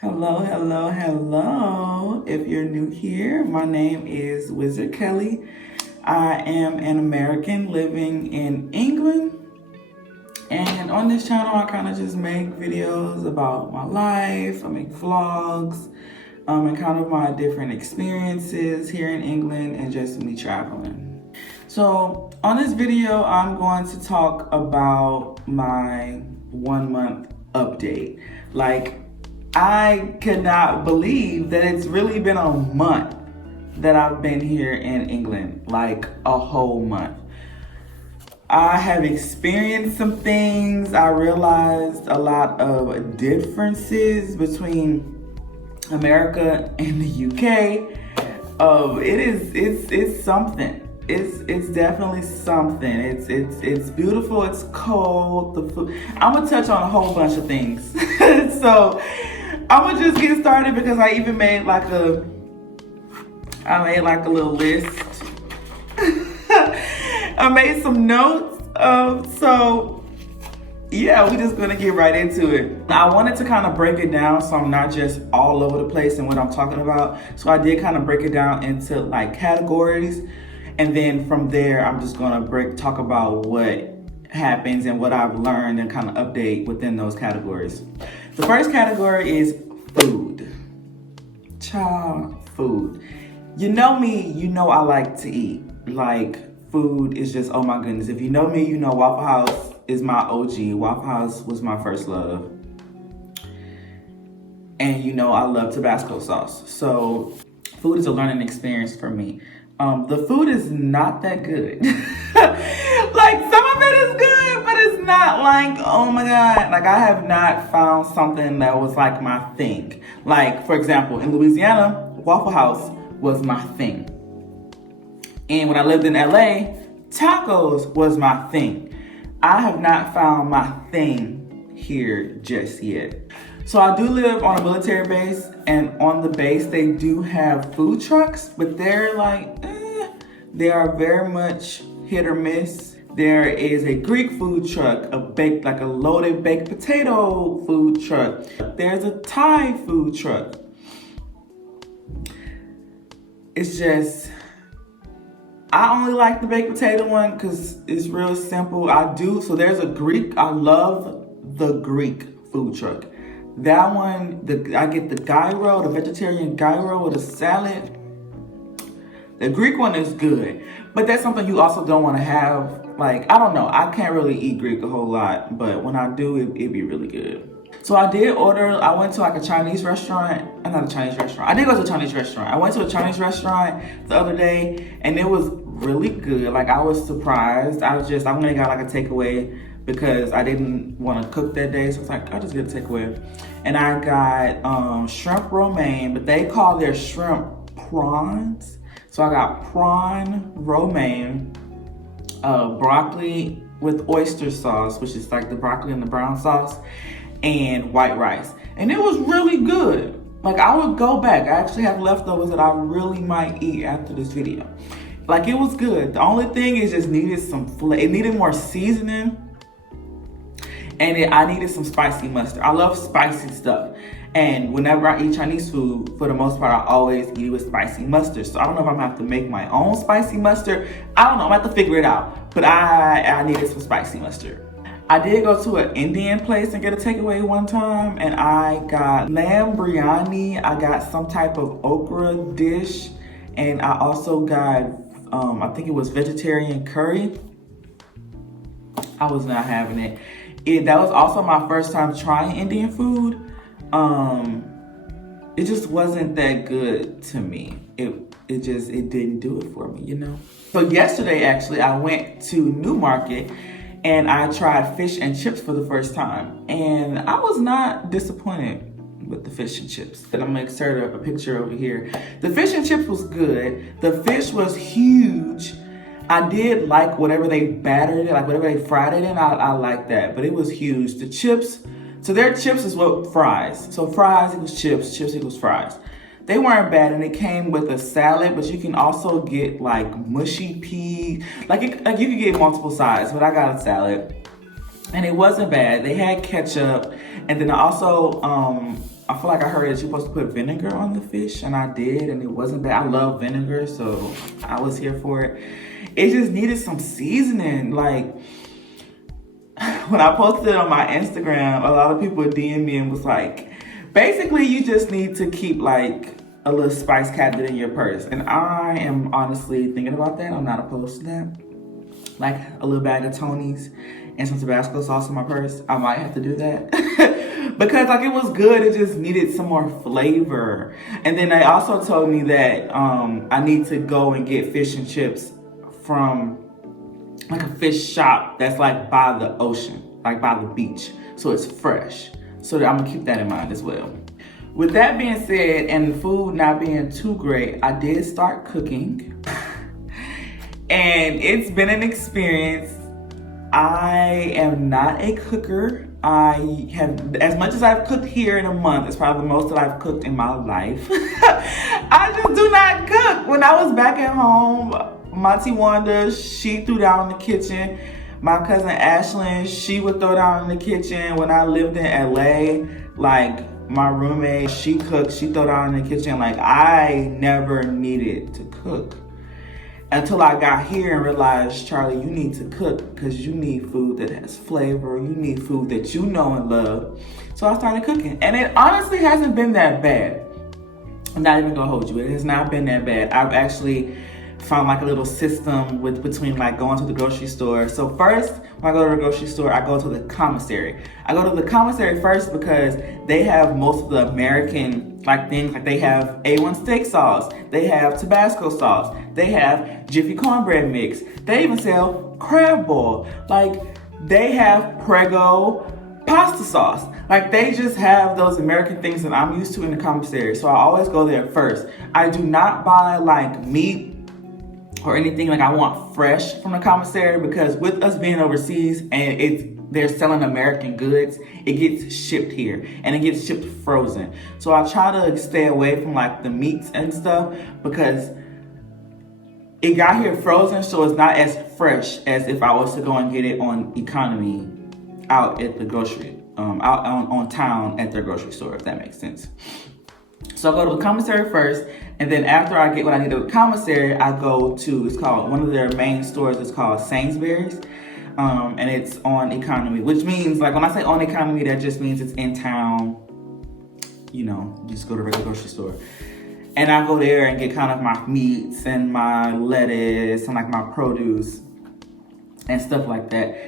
Hello, hello, hello. If you're new here, my name is Wizard Kelly. I am an American living in England. And on this channel, I kind of just make videos about my life. I make vlogs and kind of my different experiences here in England and just me traveling. So on this video, I'm going to talk about my 1 month update. I could not believe that it's really been a month that I've been here in England, like a whole month. I have experienced some things. I realized a lot of differences between America and the UK. It's something. It's definitely something. It's beautiful. It's cold. The food. I'm gonna touch on a whole bunch of things. So I'm gonna just get started because I even made like a little list. I made some notes. So yeah, we're just gonna get right into it. I wanted to kind of break it down so I'm not just all over the place in what I'm talking about. So I did kind of break it down into like categories. And then from there, I'm just gonna talk about what happens and what I've learned and kind of update within those categories. The first category is food. Child, food. You know me, you know I like to eat. Like, food is just, oh my goodness. If you know me, you know Waffle House is my OG. Waffle House was my first love. And you know I love Tabasco sauce. So food is a learning experience for me. The food is not that good. Like, some of it is good, but it's not like, oh my God. Like, I have not found something that was like my thing. Like, for example, in Louisiana, Waffle House was my thing. And when I lived in LA, tacos was my thing. I have not found my thing here just yet. So I do live on a military base, and on the base they do have food trucks, but they're like, they are very much hit or miss. There is a Greek food truck, like a loaded baked potato food truck. There's a Thai food truck. It's just, I only like the baked potato one because it's real simple. So there's a Greek, I love the Greek food truck. That one, I get the gyro, the vegetarian gyro with a salad. The Greek one is good, but that's something you also don't want to have. Like, I don't know, I can't really eat Greek a whole lot, but when I do, it'd be really good. So I went to like a Chinese restaurant, not a Chinese restaurant. I did go to a Chinese restaurant. I went to a Chinese restaurant the other day and it was really good. Like, I was surprised. I went and got like a takeaway because I didn't want to cook that day. So I was like, I'll just get a takeaway. And I got shrimp romaine, but they call their shrimp prawns. So I got prawn romaine, broccoli with oyster sauce, which is like the broccoli and the brown sauce, and white rice. And it was really good. Like, I would go back. I actually have leftovers that I really might eat after this video. Like, it was good. The only thing is just needed it needed more seasoning. And I needed some spicy mustard. I love spicy stuff. And whenever I eat Chinese food, for the most part, I always eat it with spicy mustard. So I don't know if I'm gonna have to make my own spicy mustard. I don't know, I'm gonna have to figure it out. But I needed some spicy mustard. I did go to an Indian place and get a takeaway one time, and I got lamb biryani. I got some type of okra dish, and I also got, I think it was vegetarian curry. I was not having it. That was also my first time trying Indian food. It just wasn't that good to me. It didn't do it for me, you know? So yesterday, actually, I went to Newmarket and I tried fish and chips for the first time. And I was not disappointed with the fish and chips. And I'm gonna insert a picture over here. The fish and chips was good. The fish was huge. I did like whatever they battered it, like whatever they fried it in, I like that. But it was huge. The chips, so their chips is what fries. So fries equals chips, chips equals fries. They weren't bad, and it came with a salad, but you can also get like mushy peas. Like you could get multiple sides, but I got a salad. And it wasn't bad. They had ketchup, and then I also I feel like I heard that you're supposed to put vinegar on the fish, and I did, and it wasn't bad. I love vinegar, so I was here for it. It just needed some seasoning. Like, when I posted it on my Instagram, a lot of people DM'd me and was like, basically, you just need to keep like a little spice cabinet in your purse. And I am honestly thinking about that. I'm not opposed to that. Like a little bag of Tony's and some Tabasco sauce in my purse. I might have to do that. Because like it was good, it just needed some more flavor. And then they also told me that I need to go and get fish and chips from like a fish shop that's like by the ocean, like by the beach. So it's fresh. So I'm gonna keep that in mind as well. With that being said, and the food not being too great, I did start cooking. And it's been an experience. I am not a cooker. I have, as much as I've cooked here in a month, it's probably the most that I've cooked in my life. I just do not cook. When I was back at home, my Auntie Wanda, she threw down in the kitchen. My cousin Ashlyn, she would throw down in the kitchen. When I lived in LA, like my roommate, she cooked, she threw down in the kitchen. Like I never needed to cook. Until I got here and realized, Charlie, you need to cook because you need food that has flavor. You need food that you know and love. So I started cooking. And it honestly hasn't been that bad. I'm not even gonna hold you. It has not been that bad. I've actually found like a little system between like going to the grocery store. So first, when I go to the grocery store, I go to the commissary. I go to the commissary first because they have most of the American like things. Like they have A1 steak sauce, they have Tabasco sauce, they have Jiffy cornbread mix. They even sell crab boil. Like they have Prego pasta sauce. Like they just have those American things that I'm used to in the commissary. So I always go there first. I do not buy like meat or anything. Like I want fresh from the commissary because with us being overseas and they're selling American goods, it gets shipped here and it gets shipped frozen. So I try to stay away from like the meats and stuff because it got here frozen, so it's not as fresh as if I was to go and get it on economy out at the grocery, out on town at their grocery store, if that makes sense. So I go to the commissary first, and then after I get what I need at the commissary, I go to, it's called, one of their main stores is called Sainsbury's, and it's on economy, which means, like when I say on economy, that just means it's in town, you know, you just go to a regular grocery store. And I go there and get kind of my meats and my lettuce and like my produce and stuff like that.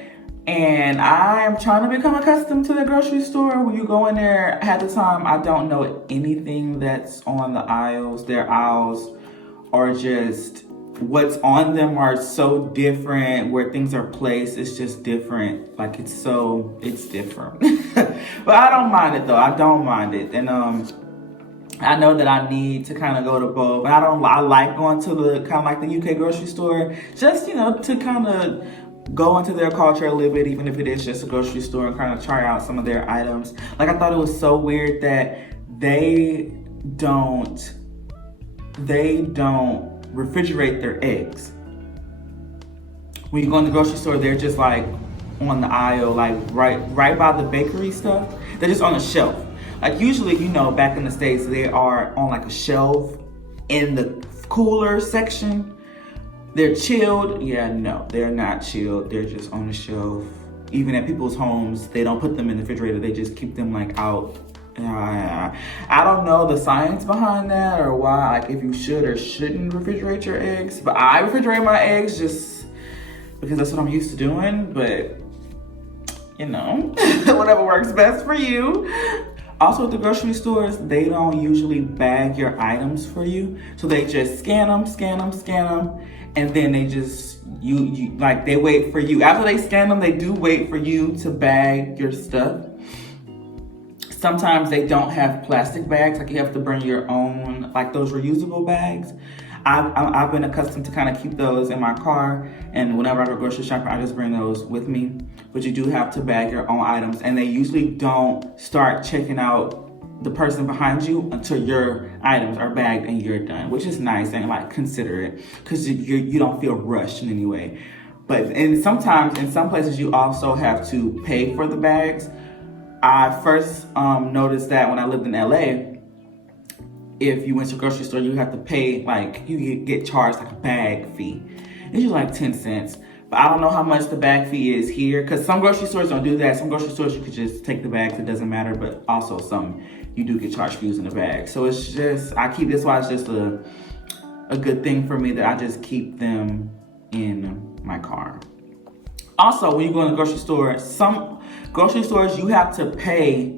And I am trying to become accustomed to the grocery store. When you go in there, half the time, I don't know anything that's on the aisles. Their aisles are just, what's on them are so different. Where things are placed, it's just different. Like it's different. But I don't mind it though. I don't mind it. And I know that I need to kind of go to both. And I like going to the kind of like the UK grocery store, just, you know, to kind of go into their culture a little bit, even if it is just a grocery store, and kind of try out some of their items. Like I thought it was so weird that they don't refrigerate their eggs. When you go in the grocery store, they're just like on the aisle, like right by the bakery stuff. They're just on a shelf. Like usually, you know, back in the States, they are on like a shelf in the cooler section. They're chilled. Yeah, no, they're not chilled. They're just on the shelf. Even at people's homes, they don't put them in the refrigerator. They just keep them like out. I don't know the science behind that or why, like if you should or shouldn't refrigerate your eggs. But I refrigerate my eggs just because that's what I'm used to doing. But, you know, whatever works best for you. Also at the grocery stores, they don't usually bag your items for you. So they just scan them. And then they just, you like they wait for you. After they scan them, they do wait for you to bag your stuff. Sometimes they don't have plastic bags, like you have to bring your own, like those reusable bags. I've been accustomed to kind of keep those in my car, and whenever I go grocery shopping, I just bring those with me. But you do have to bag your own items, and they usually don't start checking out the person behind you until your items are bagged and you're done, which is nice and like considerate because you don't feel rushed in any way. But sometimes in some places you also have to pay for the bags. I first noticed that when I lived in LA, if you went to a grocery store, you have to pay, like, you get charged like a bag fee. It's usually like 10 cents. But I don't know how much the bag fee is here, because some grocery stores don't do that. Some grocery stores, you could just take the bags, it doesn't matter. But also some, you do get charged for using the bag. So it's just, this why it's just a good thing for me that I just keep them in my car. Also, when you go in the grocery store, some grocery stores, you have to pay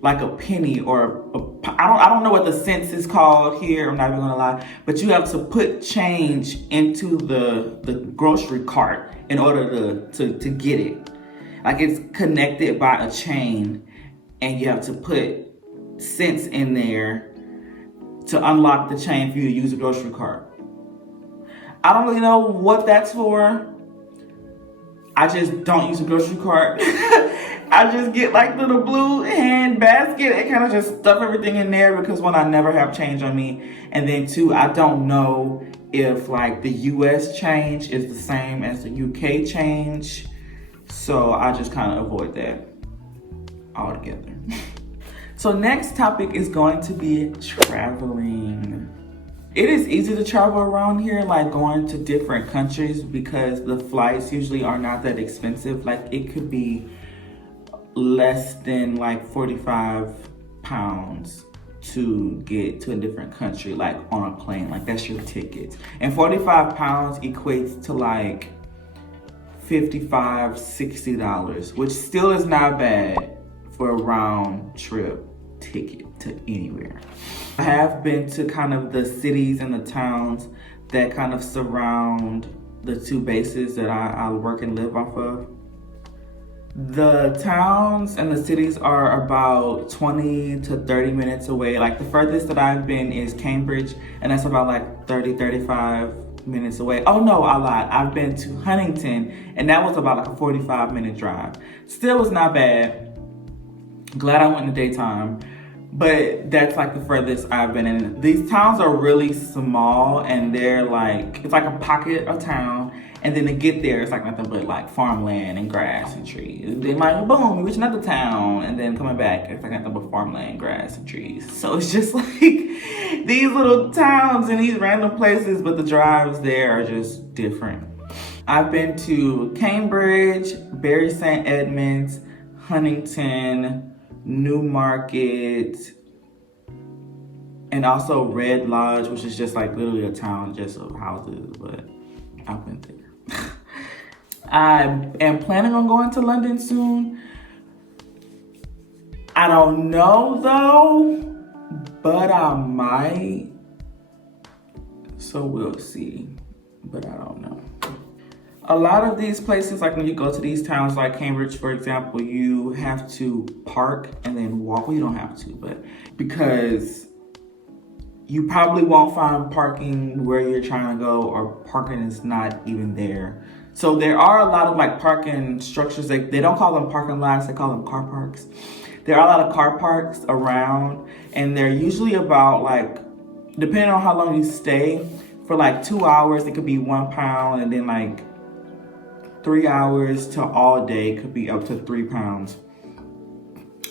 like a penny or I don't know what the cents is called here. I'm not even gonna lie, but you have to put change into the grocery cart in order to get it. Like, it's connected by a chain, and you have to put cents in there to unlock the chain for you to use the grocery cart. I don't really know what that's for. I just don't use a grocery cart. I just get like little blue hand basket and kind of just stuff everything in there, because one, I never have change on me. And then two, I don't know if like the US change is the same as the UK change. So I just kind of avoid that altogether. So next topic is going to be traveling. It is easy to travel around here, like going to different countries, because the flights usually are not that expensive. Like, it could be less than like 45 pounds to get to a different country, like on a plane. Like, that's your ticket. And 45 pounds equates to like $55, $60, which still is not bad for a round trip ticket to anywhere. I have been to kind of the cities and the towns that kind of surround the two bases that I work and live off of. The towns and the cities are about 20 to 30 minutes away. Like, the furthest that I've been is Cambridge, and that's about like 30, 35 minutes away. Oh no, I lied. I've been to Huntington, and that was about like a 45-minute drive. Still was not bad. Glad I went in the daytime. But that's like the furthest I've been in. These towns are really small, and they're like, it's like a pocket of town. And then to get there, it's like nothing but like farmland and grass and trees. Then like, boom, you reach another town. And then coming back, it's like nothing but farmland, grass, and trees. So it's just like these little towns and these random places, but the drives there are just different. I've been to Cambridge, Bury St. Edmunds, Huntington, Newmarket, and also Red Lodge, which is just like literally a town just of houses, but I've been there. I am planning on going to London soon. I don't know though, but I might. So we'll see, but I don't know. A lot of these places, like when you go to these towns like Cambridge, for example, you have to park and then walk. Well, you don't have to, but because you probably won't find parking where you're trying to go, or parking is not even there. So there are a lot of like parking structures. They don't call them parking lots, they call them car parks. There are a lot of car parks around, and they're usually about like, depending on how long you stay, for like 2 hours, it could be £1, and then like 3 hours to all day could be up to £3.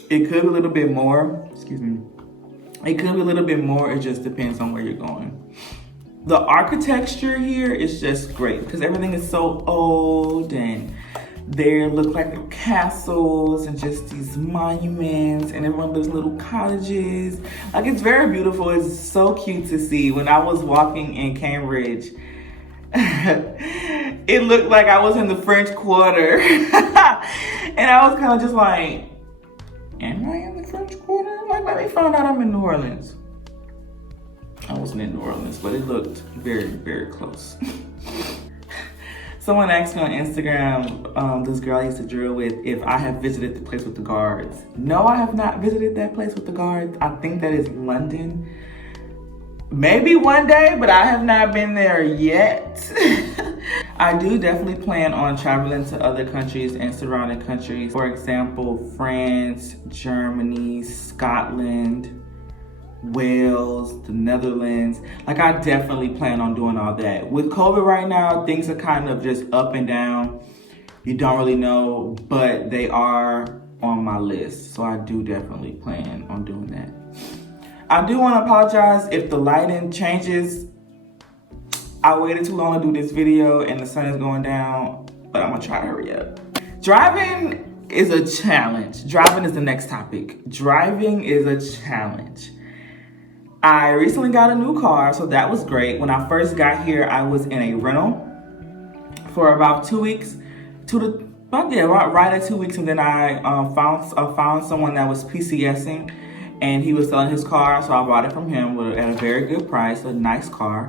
It could be a little bit more, excuse me. It could be a little bit more, it just depends on where you're going. The architecture here is just great because everything is so old, and they look like castles and just these monuments, and everyone lives in little cottages. Like, it's very beautiful. It's so cute to see. When I was walking in Cambridge, it looked like I was in the French Quarter. And I was kind of just like, am I in the French Quarter? Like, let me find out I'm in New Orleans. I wasn't in New Orleans, but it looked very, very close. Someone asked me on Instagram, this girl I used to drill with, if I have visited the place with the guards. No, I have not visited that place with the guards. I think that is London. Maybe one day, but I have not been there yet. I do definitely plan on traveling to other countries and surrounding countries. For example, France, Germany, Scotland, Wales, the Netherlands. Like, I definitely plan on doing all that. With COVID right now, things are kind of just up and down. You don't really know, but they are on my list. So I do definitely plan on doing that. I do want to apologize if the lighting changes. I waited too long to do this video and the sun is going down, but I'm gonna try to hurry up. Driving is a challenge. Driving is the next topic. Driving is a challenge. I recently got a new car, so that was great. When I first got here, I was in a rental for about 2 weeks, right at 2 weeks, and then I found someone that was PCSing, and he was selling his car, so I bought it from him at a very good price, a nice car.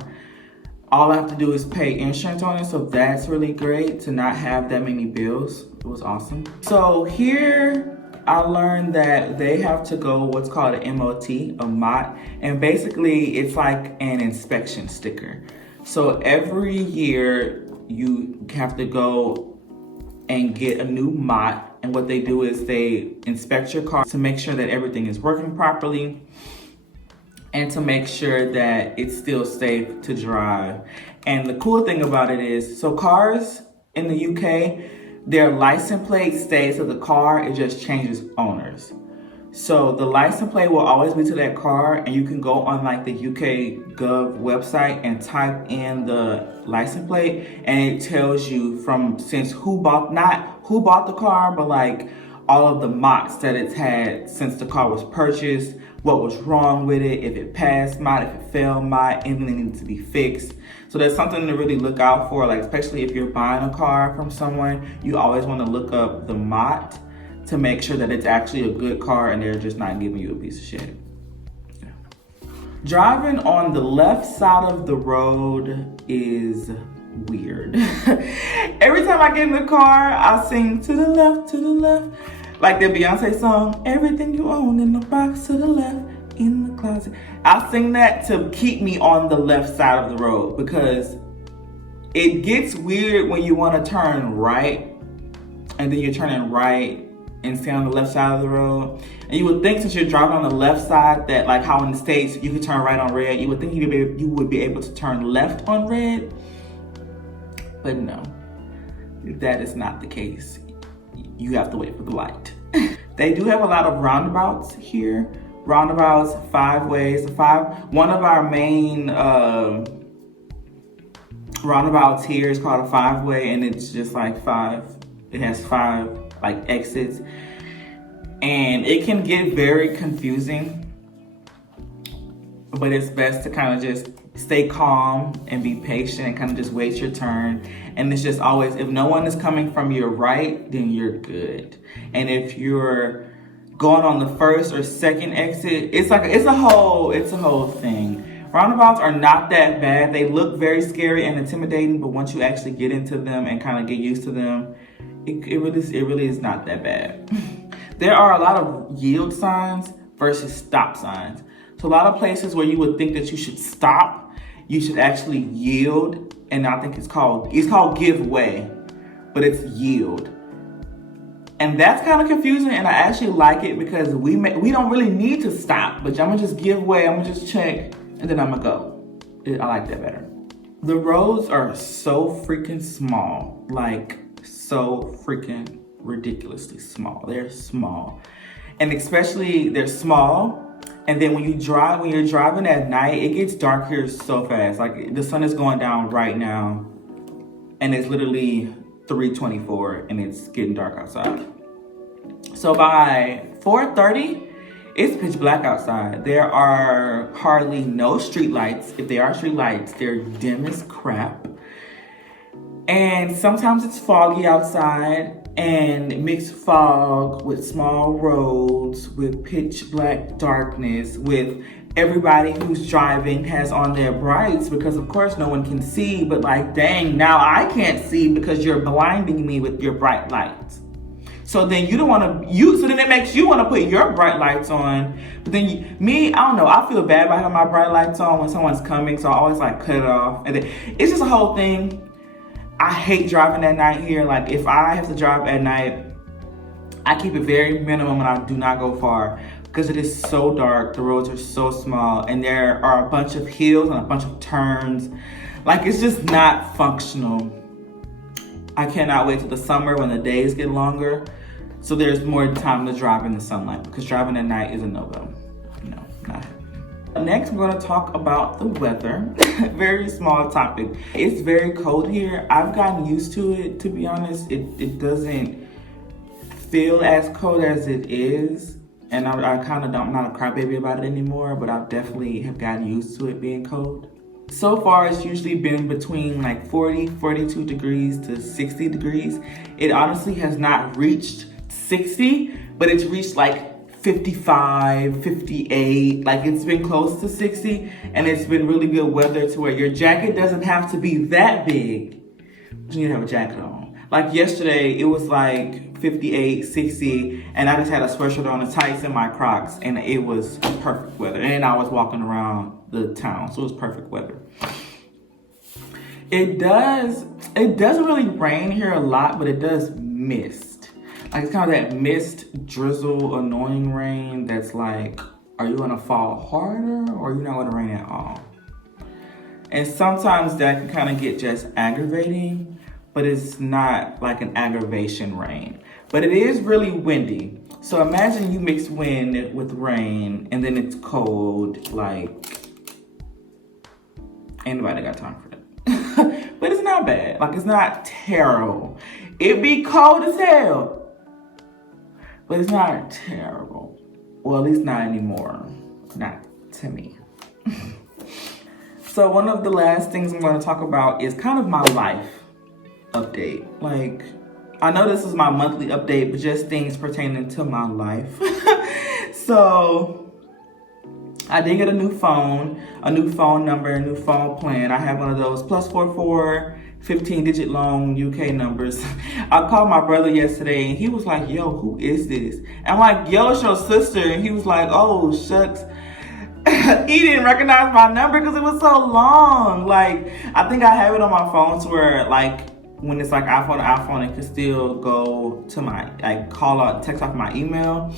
All I have to do is pay insurance on it, so that's really great to not have that many bills. It was awesome. So here I learned that they have to go what's called an MOT, a MOT, and basically it's like an inspection sticker. So every year you have to go and get a new MOT, and what they do is they inspect your car to make sure that everything is working properly and to make sure that it's still safe to drive. And the cool thing about it is, so cars in the UK, their license plate stays to the car, it just changes owners. So the license plate will always be to that car, and you can go on like the UK Gov website and type in the license plate, and it tells you not who bought the car, but like all of the MOTs that it's had since the car was purchased, what was wrong with it, if it passed MOT, if it failed MOT, anything needs to be fixed. So that's something to really look out for, like especially if you're buying a car from someone, you always want to look up the MOT to make sure that it's actually a good car and they're just not giving you a piece of shit. Yeah. Driving on the left side of the road is weird. Every time I get in the car, I sing to the left, like the Beyonce song, everything you own in the box to the left, in the closet. I sing that to keep me on the left side of the road, because it gets weird when you want to turn right and then you're turning right and stay on the left side of the road. And you would think, since you're driving on the left side, that like how in the States you could turn right on red, you would think you would be able to turn left on red. But no, that is not the case. You have to wait for the light. They do have a lot of roundabouts here. Roundabouts, 5 ways. One of our main roundabouts here is called a 5-way, and it's just like 5. It has 5 like exits, and it can get very confusing. But it's best to kind of just stay calm and be patient and kind of just wait your turn. And it's just always, if no one is coming from your right, then you're good. And if you're going on the first or second exit, it's a whole thing. Roundabouts are not that bad. They look very scary and intimidating, but once you actually get into them and kind of get used to them, it really is not that bad. There are a lot of yield signs versus stop signs. So a lot of places where you would think that you should stop, you should actually yield. And I think it's called give way, but it's yield. And that's kind of confusing, and I actually like it because we don't really need to stop, but I'm gonna just give way, I'm gonna just check, and then I'm gonna go. I like that better. The roads are so freaking small, like so freaking ridiculously small. They're small, and especially they're small. And then when you're driving at night, it gets dark here so fast. Like the sun is going down right now, and it's literally 3:24, and it's getting dark outside. So by 4:30, it's pitch black outside. There are hardly no street lights. If there are street lights, they're dim as crap. And sometimes it's foggy outside, and mixed fog with small roads, with pitch black darkness, with everybody who's driving has on their brights, because of course no one can see, but like, dang, now I can't see because you're blinding me with your bright lights. So then so then it makes you want to put your bright lights on. But then I don't know, I feel bad about having my bright lights on when someone's coming, so I always like cut it off. And then it's just a whole thing. I hate driving at night here. Like if I have to drive at night, I keep it very minimum and I do not go far because it is so dark. The roads are so small and there are a bunch of hills and a bunch of turns. Like it's just not functional. I cannot wait till the summer when the days get longer So there's more time to drive in the sunlight, because driving at night is a no-go. No, not happening. Next, we're going to talk about the weather. Very small topic. It's very cold here. I've gotten used to it, to be honest. It doesn't feel as cold as it is. And I kind of don't, I'm not a crybaby about it anymore, but I definitely have gotten used to it being cold. So far, it's usually been between like 40, 42 degrees to 60 degrees. It honestly has not reached 60, but it's reached like 55, 58. Like it's been close to 60, and it's been really good weather to where your jacket doesn't have to be that big, but you need to have a jacket on. Like yesterday, it was like 58, 60, and I just had a sweatshirt on, the tights, and my Crocs, and it was perfect weather. And I was walking around the town, so it was perfect weather. It doesn't really rain here a lot, but it does mist. Like it's kind of that mist, drizzle, annoying rain that's like, are you gonna fall harder or are you not gonna rain at all? And sometimes that can kind of get just aggravating, but it's not like an aggravation rain. But it is really windy. So imagine you mix wind with rain and then it's cold, like, ain't nobody got time for that. But it's not bad. Like, it's not terrible. It be cold as hell, but it's not terrible. Well, at least not anymore. Not to me. So one of the last things I'm going to talk about is kind of my life update. Like, I know this is my monthly update, but just things pertaining to my life. So I did get a new phone number, a new phone plan. I have one of those +44 15-digit long UK numbers. I called my brother yesterday and he was like, yo, who is this? And I'm like, yo, it's your sister. And he was like, oh, shucks. He didn't recognize my number because it was so long. Like, I think I have it on my phone to where, like, when it's like iPhone to iPhone, it can still go to my, like, call out, text off my email.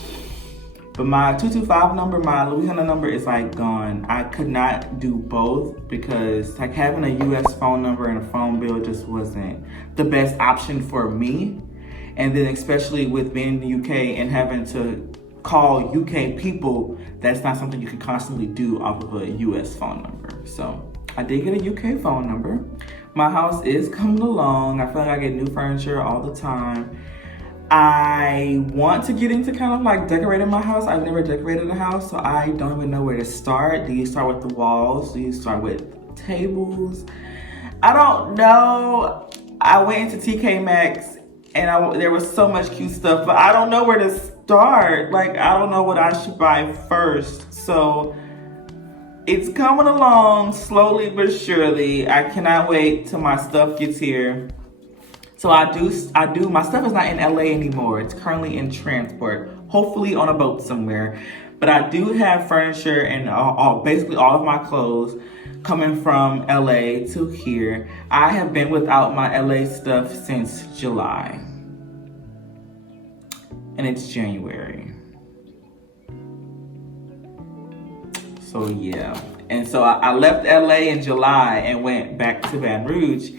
But my 225 number, my Louisiana number is like gone. I could not do both because like having a US phone number and a phone bill just wasn't the best option for me. And then especially with being in the UK and having to call UK people, that's not something you can constantly do off of a US phone number. So I did get a UK phone number. My house is coming along. I feel like I get new furniture all the time. I want to get into kind of like decorating my house. I've never decorated a house, so I don't even know where to start. Do you start with the walls? Do you start with tables? I don't know. I went into TK Maxx and there was so much cute stuff, but I don't know where to start. Like, I don't know what I should buy first. So it's coming along slowly but surely. I cannot wait till my stuff gets here. So I do, my stuff is not in LA anymore. It's currently in transport, hopefully on a boat somewhere. But I do have furniture and basically all of my clothes coming from LA to here. I have been without my LA stuff since July. And it's January. So yeah. And so I left LA in July and went back to Baton Rouge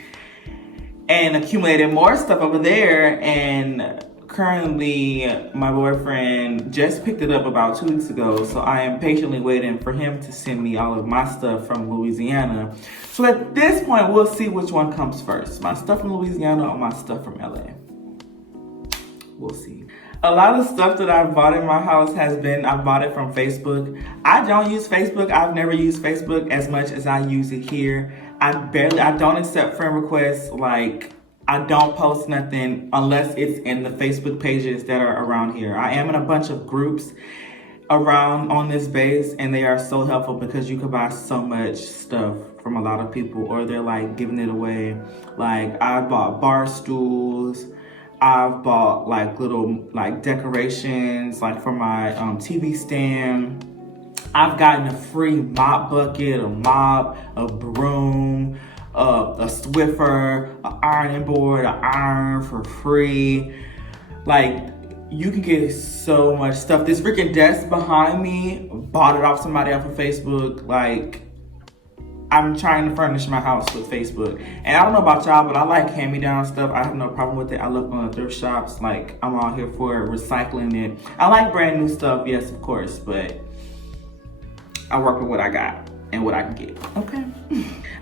and accumulated more stuff over there. And currently my boyfriend just picked it up about 2 weeks ago. So I am patiently waiting for him to send me all of my stuff from Louisiana. So at this point, we'll see which one comes first. My stuff from Louisiana or my stuff from LA. We'll see. A lot of stuff that I've bought in my house I bought it from Facebook. I don't use Facebook. I've never used Facebook as much as I use it here. I don't accept friend requests. Like, I don't post nothing unless it's in the Facebook pages that are around here. I am in a bunch of groups around on this base, and they are so helpful because you can buy so much stuff from a lot of people, or they're like giving it away. Like, I bought bar stools. I've bought like little like decorations like for my TV stand. I've gotten a free mop bucket, a mop, a broom, a Swiffer, an ironing board, an iron for free. Like, you can get so much stuff. This freaking desk behind me, bought it off somebody off of Facebook. Like, I'm trying to furnish my house with Facebook. And I don't know about y'all, but I like hand-me-down stuff. I have no problem with it. I look on thrift shops. Like, I'm all here for recycling it. I like brand new stuff, yes, of course, but I work with what I got and what I can get, okay?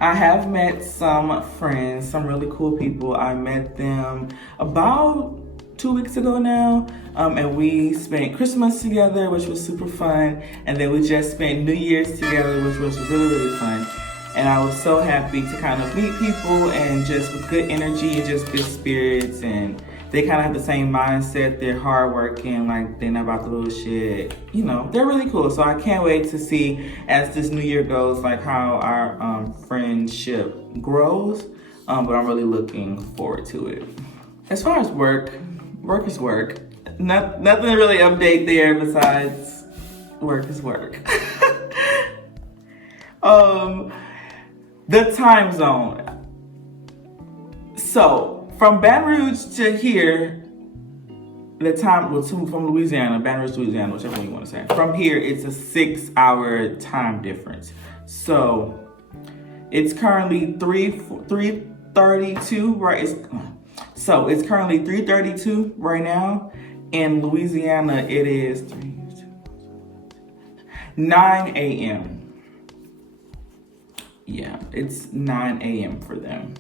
I have met some friends, some really cool people. I met them about 2 weeks ago now, and we spent Christmas together, which was super fun. And then we just spent New Year's together, which was really, really fun. And I was so happy to kind of meet people and just with good energy and just good spirits. And they kind of have the same mindset. They're hardworking, like they're not about the bullshit. You know, they're really cool. So I can't wait to see as this new year goes, like how our friendship grows. But I'm really looking forward to it. As far as work is work. Nothing to really update there besides work is work. The time zone. So from Baton Rouge to here, the time, well, from Louisiana, Baton Rouge, Louisiana, whichever one you want to say. From here, it's a 6-hour time difference. So it's currently 3:32, right? So it's currently 3:32 right now. In Louisiana, it is 9 a.m. Yeah, it's 9 a.m. for them.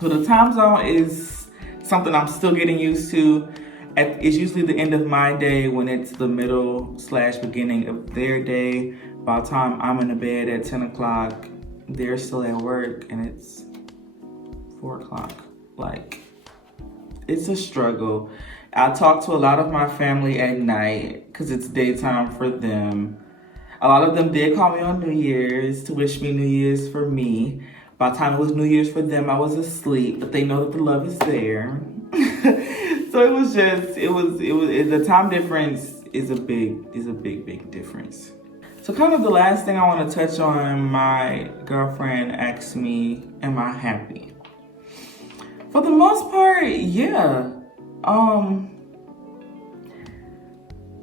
So the time zone is something I'm still getting used to. It's usually the end of my day when it's the middle/beginning of their day. By the time I'm in the bed at 10 o'clock, they're still at work and it's 4 o'clock. Like, it's a struggle. I talk to a lot of my family at night because it's daytime for them. A lot of them did call me on New Year's to wish me New Year's for me. By the time it was New Year's for them, I was asleep, but they know that the love is there. So it was the time difference is a big difference. So kind of the last thing I want to touch on, my girlfriend asked me, am I happy? For the most part, yeah.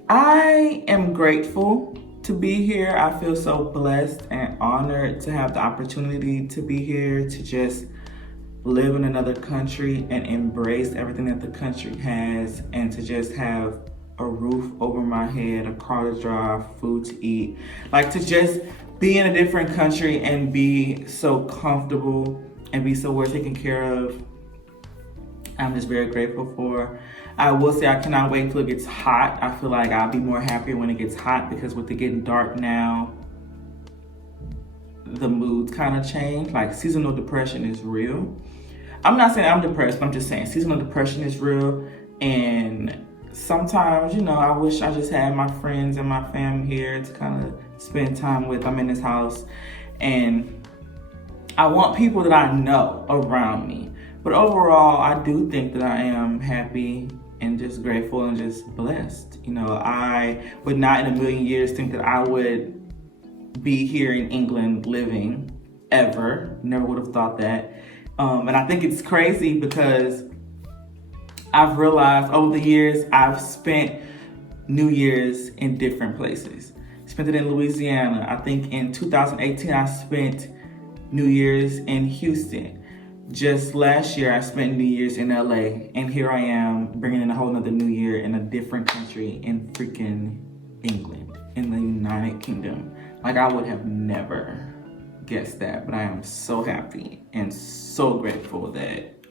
I am grateful to be here. I feel so blessed and honored to have the opportunity to be here, to just live in another country and embrace everything that the country has, and to just have a roof over my head, a car to drive, food to eat. Like, to just be in a different country and be so comfortable and be so well taken care of. I'm just very grateful for. I will say I cannot wait till it gets hot. I feel like I'll be more happier when it gets hot, because with it getting dark now, the moods kind of change. Like, seasonal depression is real. I'm not saying I'm depressed, but I'm just saying seasonal depression is real. And sometimes, you know, I wish I just had my friends and my family here to kind of spend time with. I'm in this house and I want people that I know around me. But overall, I do think that I am happy and just grateful and just blessed. You know, I would not in a million years think that I would be here in England living ever. Never would have thought that. And I think it's crazy because I've realized over the years, I've spent New Year's in different places. Spent it in Louisiana. I think in 2018, I spent New Year's in Houston. Just last year, I spent New Year's in LA, and here I am bringing in a whole nother New Year in a different country in freaking England, in the United Kingdom. Like, I would have never guessed that, but I am so happy and so grateful that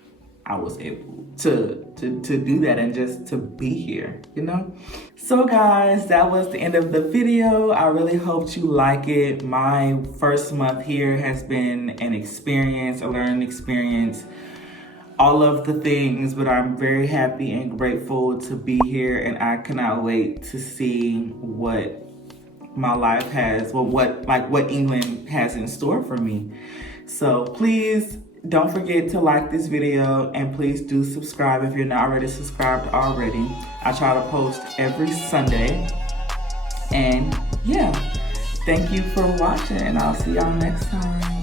I was able to do that and just to be here, you know? So guys, that was the end of the video. I really hope you like it. My first month here has been an experience, a learning experience, all of the things, but I'm very happy and grateful to be here, and I cannot wait to see what my life has, well, what England has in store for me. So please don't forget to like this video, and please do subscribe if you're not already subscribed already. I try to post every Sunday. And yeah, thank you for watching, and I'll see y'all next time.